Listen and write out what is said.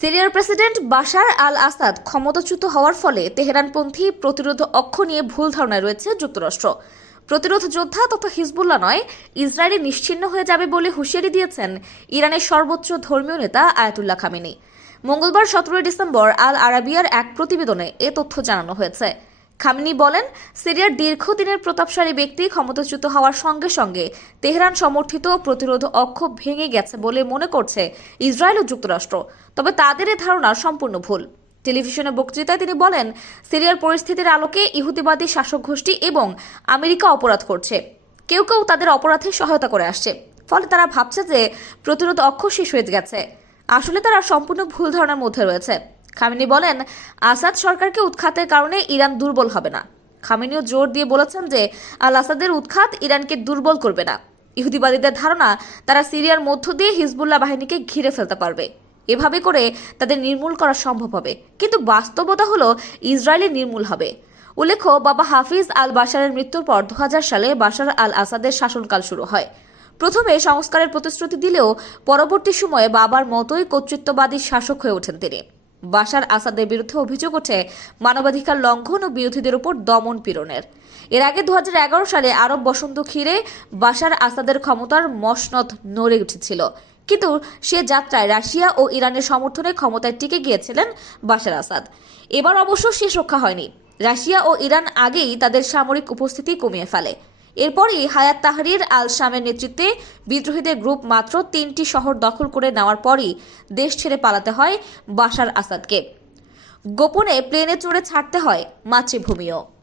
সিরিয়ার president Bashar আল আসাদ ক্ষমতাচ্যুত হওয়ার ফলে তেহরানপন্থী প্রতিরোধ অক্ষ নিয়ে ভুল ধারণায় রয়েছে যুক্তরাষ্ট্র। প্রতিরোধ যোদ্ধা তথা হিজবুল্লাহ নয়, ইসরায়েলি নিশ্চিন্ন হয়ে যাবে বলে হুঁশিয়ারি দিয়েছেন ইরানের সর্বোচ্চ ধর্মীয় নেতা আয়াতুল্লাহ খামেনি। মঙ্গলবার সতেরোই ডিসেম্বর আল আরাবিয়ার এক প্রতিবেদনে এ তথ্য জানানো হয়েছে। খামিনি বলেন, সিরিয়ার দীর্ঘদিনের প্রতাপশালী ব্যক্তি ক্ষমতাচ্যুত হওয়ার সঙ্গে সঙ্গে তেহরান সমর্থিত প্রতিরোধ অক্ষ ভেঙে গেছে বলে মনে করছে ইসরায়েল ও যুক্তরাষ্ট্র। তবে তাদের এ ধারণা সম্পূর্ণ ভুল। টেলিভিশনে বক্তৃতায় তিনি বলেন, সিরিয়ার পরিস্থিতির আলোকে ইহুদিবাদী শাসক গোষ্ঠী এবং আমেরিকা অপরাধ করছে। কেউ কেউ তাদের অপরাধে সহায়তা করে আসছে। ফলে তারা ভাবছে যে প্রতিরোধ অক্ষ শেষ হয়ে গেছে। আসলে তারা সম্পূর্ণ ভুল ধারণার মধ্যে রয়েছে। খামিনি বলেন, আসাদ সরকারকে উৎখাতের কারণে ইরান দুর্বল হবে না। খামিনিও জোর দিয়ে বলেছেন যে আল আসাদের উৎখাত ইরানকে দুর্বল করবে না। ইহুদিবাদীদের ধারণা, তারা সিরিয়ার মধ্য দিয়ে হিজবুল্লাহ বাহিনীকে ঘিরে ফেলতে পারবে। এভাবে করে তাদের নির্মূল করা সম্ভব হবে। কিন্তু বাস্তবতা হলো ইসরায়েলি নির্মূল হবে। উল্লেখ্য, বাবা হাফিজ আল বাশারের মৃত্যুর পর দু হাজার সালে বাশার আল আসাদের শাসনকাল শুরু হয়। প্রথমে সংস্কারের প্রতিশ্রুতি দিলেও পরবর্তী সময়ে বাবার মতোই কর্তৃত্ববাদী শাসক হয়ে ওঠেন তিনি। বাশার আসাদের বিরুদ্ধে অভিযোগ ওঠে মানবাধিকার লঙ্ঘন ও বিরোধীদের উপর দমন পীড়নের। এর আগে দুহাজার এগারো সালে আরব বসন্ত ঘিরে বাশার আসাদের ক্ষমতার মসনদ নড়ে উঠেছিল। কিন্তু সে যাত্রায় রাশিয়া ও ইরানের সমর্থনে ক্ষমতায় টিকে গিয়েছিলেন বাশার আসাদ। এবার অবশ্য শেষ রক্ষা হয়নি। রাশিয়া ও ইরান আগেই তাদের সামরিক উপস্থিতি কমিয়ে ফেলে। এরপরই হায়াত তাহরির আল শামের নেতৃত্বে বিদ্রোহীদের গ্রুপ মাত্র তিনটি শহর দখল করে নেওয়ার পরই দেশ ছেড়ে পালাতে হয় বাশার আসাদকে। গোপনে প্লেনে চড়ে ছাড়তে হয় মাতৃভূমিও।